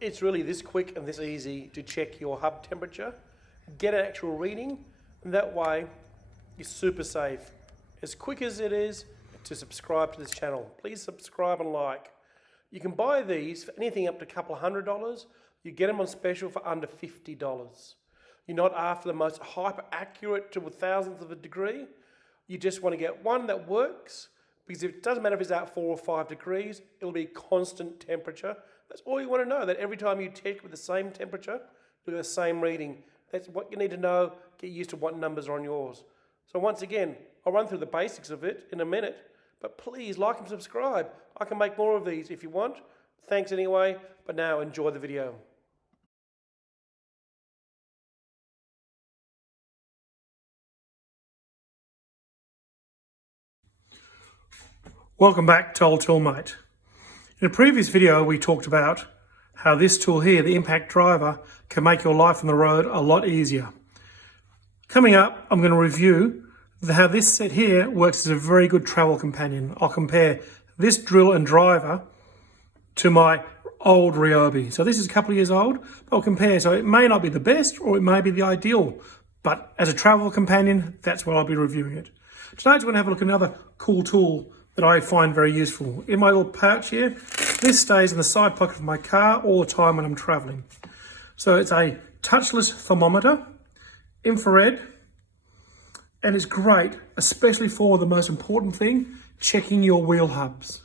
It's really this quick and this easy to check your hub temperature, get an actual reading, and that way you're super safe. As quick as it is to subscribe to this channel, please subscribe and like. You can buy these for anything up to a couple of $100. You get them on special for under $50. You're not after the most hyper accurate to a thousandth of a degree. You just want to get one that works, because it doesn't matter if it's out 4 or 5 degrees, it'll be constant temperature. That's all you want to know, that every time you check with the same temperature, you'll get the same reading. That's what you need to know. Get used to what numbers are on yours. So once again, I'll run through the basics of it in a minute, but please like and subscribe. I can make more of these if you want. Thanks anyway, but now enjoy the video. Welcome back to Old Toolmate. In a previous video, we talked about how this tool here, the Impact Driver, can make your life on the road a lot easier. Coming up, I'm going to review how this set here works as a very good travel companion. I'll compare this drill and driver to my old Ryobi. So this is a couple of years old, but I'll compare. So it may not be the best or it may be the ideal, but as a travel companion, that's where I'll be reviewing it. Tonight, we're going to have a look at another cool tool that I find very useful. In my little pouch here, this stays in the side pocket of my car all the time when I'm traveling. So it's a touchless thermometer, infrared, and it's great, especially for the most important thing, checking your wheel hubs.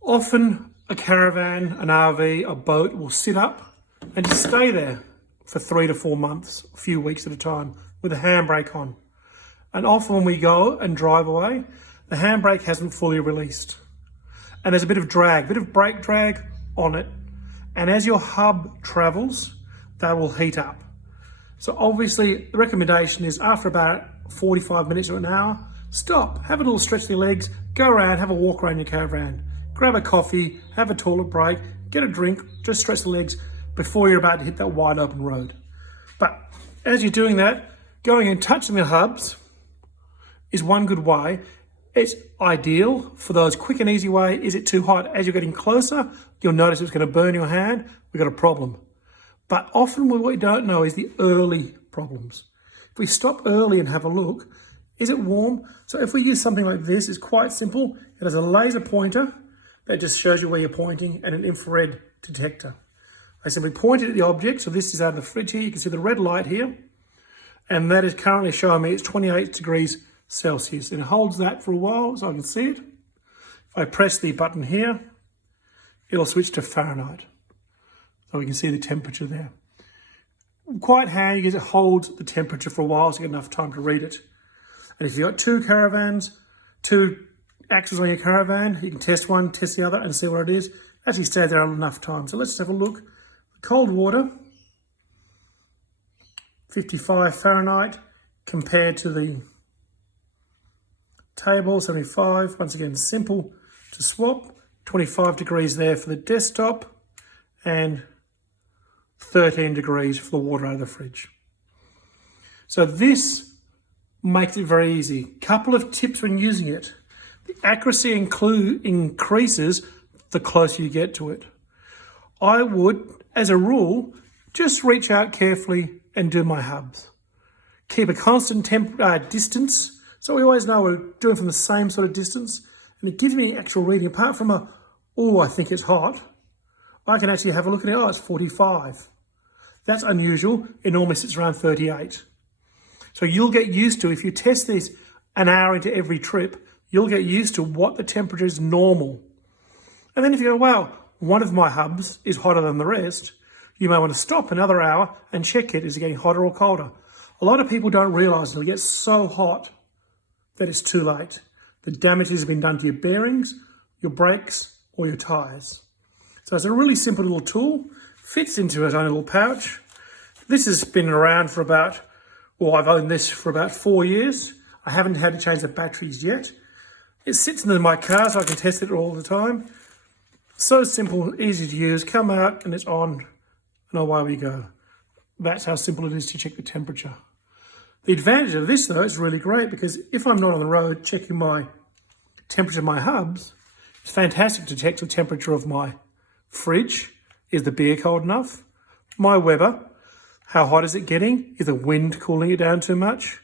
Often a caravan, an RV, a boat will sit up and just stay there for 3 to 4 months, a few weeks at a time, with a handbrake on. And often when we go and drive away, the handbrake hasn't fully released. And there's a bit of drag, bit of brake drag on it. And as your hub travels, they will heat up. So obviously the recommendation is after about 45 minutes or an hour, stop, have a little stretch of your legs, go around, have a walk around your caravan, grab a coffee, have a toilet break, get a drink, just stretch the legs before you're about to hit that wide open road. But as you're doing that, going and touching the hubs is one good way. It's ideal for those quick and easy way. Is it too hot? As you're getting closer, you'll notice it's going to burn your hand. We've got a problem. But often what we don't know is the early problems. If we stop early and have a look, is it warm? So if we use something like this, it's quite simple. It has a laser pointer that just shows you where you're pointing and an infrared detector. I simply point it at the object. So this is out of the fridge here. You can see the red light here. And that is currently showing me it's 28 degrees Celsius, and it holds that for a while so I can see it. If I press the button here, it'll switch to Fahrenheit, so we can see the temperature there. Quite handy because it holds the temperature for a while so you get enough time to read it. And if you've got two axles on your caravan, you can test one, test the other and see what it is. Actually stay there enough time. So let's just have a look. Cold water, 55 Fahrenheit compared to the table, 75. Once again, simple to swap. 25 degrees there for the desktop and 13 degrees for the water out of the fridge. So this makes it very easy. Couple of tips when using it. The accuracy increases the closer you get to it. I would, as a rule, just reach out carefully and do my hubs. Keep a constant distance. So we always know we're doing from the same sort of distance, and it gives me an actual reading. Apart from I think it's hot, I can actually have a look at it. Oh, it's 45. That's unusual. It normally sits around 38. So you'll get used to, if you test this an hour into every trip, you'll get used to what the temperature is normal. And then if you go, wow, one of my hubs is hotter than the rest, you may want to stop another hour and check it. Is it getting hotter or colder? A lot of people don't realize until it gets so hot that it's too late. The damage has been done to your bearings, your brakes, or your tires. So it's a really simple little tool, fits into its own little pouch. This has been around for I've owned this for about 4 years. I haven't had to change the batteries yet. It sits in my car so I can test it all the time. So simple, easy to use, come out and it's on and away we go. That's how simple it is to check the temperature. The advantage of this though is really great because if I'm not on the road checking my temperature of my hubs. It's fantastic to check the temperature of my fridge. Is the beer cold enough? My Weber, how hot is it getting? Is the wind cooling it down too much?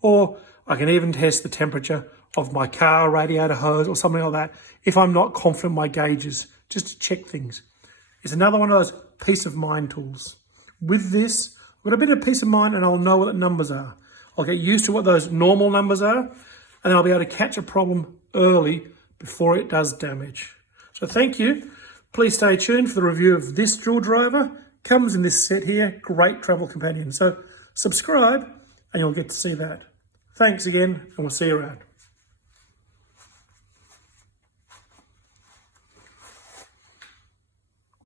Or I can even test the temperature of my car radiator hose or something like that if I'm not confident in my gauges, just to check things. It's another one of those peace of mind tools. With this, I've got a bit of peace of mind and I'll know what the numbers are. I'll get used to what those normal numbers are, and then I'll be able to catch a problem early before it does damage. So thank you. Please stay tuned for the review of this drill driver. Comes in this set here, great travel companion. So subscribe and you'll get to see that. Thanks again, and we'll see you around.